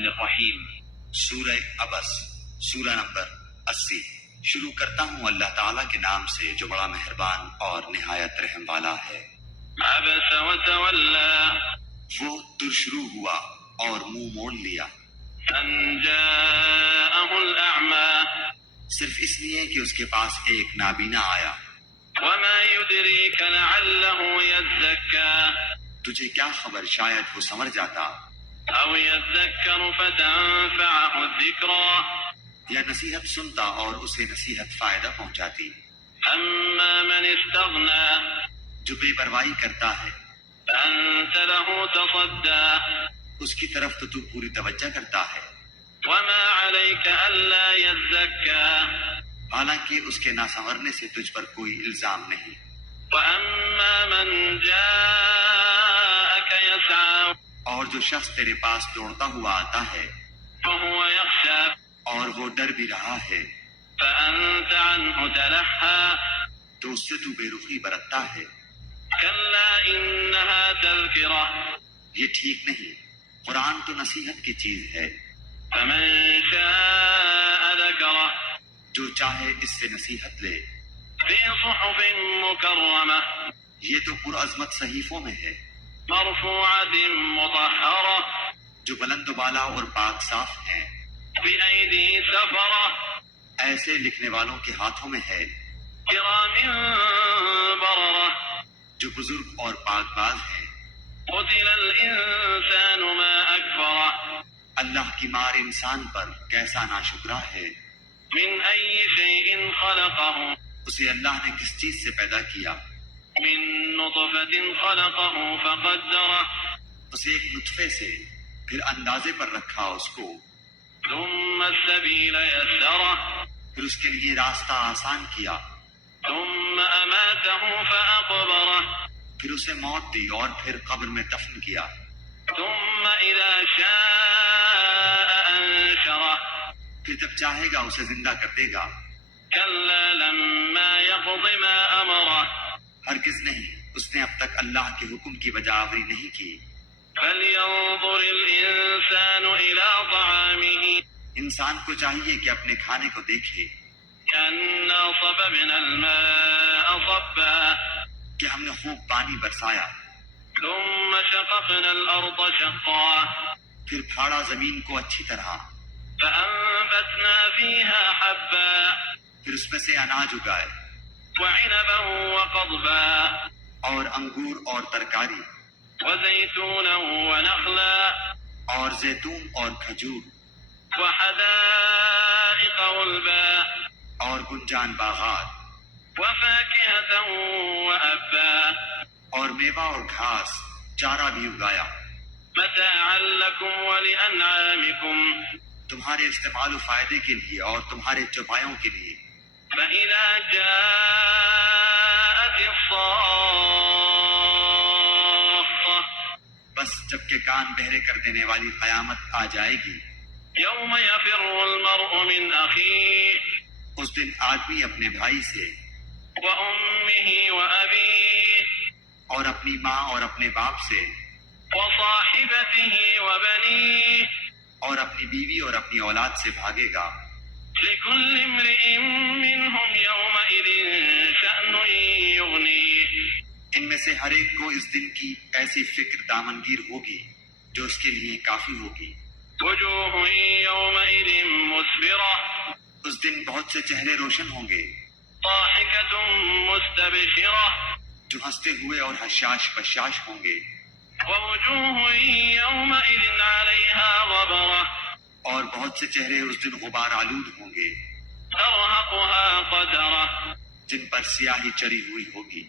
الرحمن الرحیم. سورہ عبس، سورہ نمبر 80. شروع کرتا ہوں اللہ تعالیٰ کے نام سے جو بڑا مہربان اور نہایت رحم والا ہے. عبس وتولى وہ ترشرو ہوا اور منہ موڑ لیا، ان جاءه الأعمى صرف اس لیے کہ اس کے پاس ایک نابینا آیا. وما يدريك لعله يزكى تجھے کیا خبر، شاید وہ سمجھ جاتا أو يذكر فتنفعه الذكرى یا نصیحت سنتا اور اسے نصیحت فائدہ پہنچاتی. أما من استغنى جو بے پرواہی کرتا ہے فأنت له تصدى اس کی طرف تو پوری توجہ کرتا ہے. وما عليك ألا يزكى حالانکہ اس کے نہ سنورنے سے تجھ پر کوئی الزام نہیں. وأما من جاءك يسعى اور جو شخص تیرے پاس دوڑتا ہوا آتا ہے فهو يخشى اور وہ ڈر بھی رہا ہے فأنت عنه تلهى تو اس سے تو بے رخی برتتا ہے. كلا إنها تذكرة یہ ٹھیک نہیں، قرآن تو نصیحت کی چیز ہے. فمن شاء ذكره جو چاہے اس سے نصیحت لے. في صحف مكرمة یہ تو پرعظمت صحیفوں میں ہے، مرفوعة مطهرة جو بلند و بالا اور پاک صاف ہیں. بأيدي سفرة ایسے لکھنے والوں کے ہاتھوں میں ہے كرام بررة جو بزرگ اور پاک باز ہیں. قتل الإنسان ما أكفره اللہ کی مار انسان پر کیسا ناشکرا ہے. من أي شيء خلقه اسے اللہ نے کس چیز سے پیدا کیا؟ من نطفة خلقه فقدره اسے ایک نطفے سے، پھر اندازے پر رکھا اس کو، ثم السبيل يسره پھر اس کے لیے راستہ آسان کیا، ثم أماته فأقبره پھر اسے موت دی اور پھر قبر میں دفن کیا، ثم إذا شاء أنشره پھر جب چاہے گا اسے زندہ کر دے گا. كلا لما يقض ما أمره ہرگز نہیں، اس نے اب تک اللہ کے حکم کی بجاوری نہیں کی. فلينظر الإنسان إلى طعامه انسان کو چاہیے کہ اپنے کھانے کو دیکھے كأنا صببنا الماء صبا کہ ہم نے خوب پانی برسایا، ثم شققنا الأرض شقا پھر پھاڑا زمین کو اچھی طرح، فأنبتنا فيها حبا پھر اس میں سے اناج اگائے، وعنبا وقضبا اور انگور اور ترکاری، وزيتونا ونخلا اور زیتون اور کھجور، وحدائق غلبا اور گنجان باغات، وفاكهة وأبا اور میوہ اور گھاس، چارہ بھی اگایا، متاعا لكم ولأنعامكم تمہارے استعمال و فائدے کے لیے اور تمہارے چوپایوں کے لیے. فإذا جاءت الصاخة بس جب کہ کان بہرے کر دینے والی قیامت آ جائے گی، يوم يفر المرء من أخيه اس دن آدمی اپنے بھائی سے وأمه وأبيه اور اپنی ماں اور اپنے باپ سے وصاحبته وبنيه اور اپنی بیوی اور اپنی اولاد سے بھاگے گا. لكل امرئ منهم يومئذ شأن يغنيه ان میں سے ہر ایک کو اس دن کی ایسی فکر دامنگیر ہوگی جو اس کے لیے کافی ہوگی. وجوه يومئذ مسفرة اس دن بہت سے چہرے روشن ہوں گے ضاحكة مستبشرة جو ہنستے ہوئے اور حشاش بشاش ہوں گے. ووجوه يومئذ عليها غبرة اور بہت سے چہرے اس دن غبار آلود ہوں گے ترهقها قترة جن پر سیاہی چڑھی ہوئی ہوگی.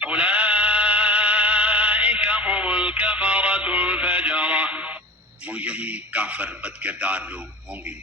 أولئك هم الكفرة الفجرة وہ یہی کافر بدکردار لوگ ہوں گے.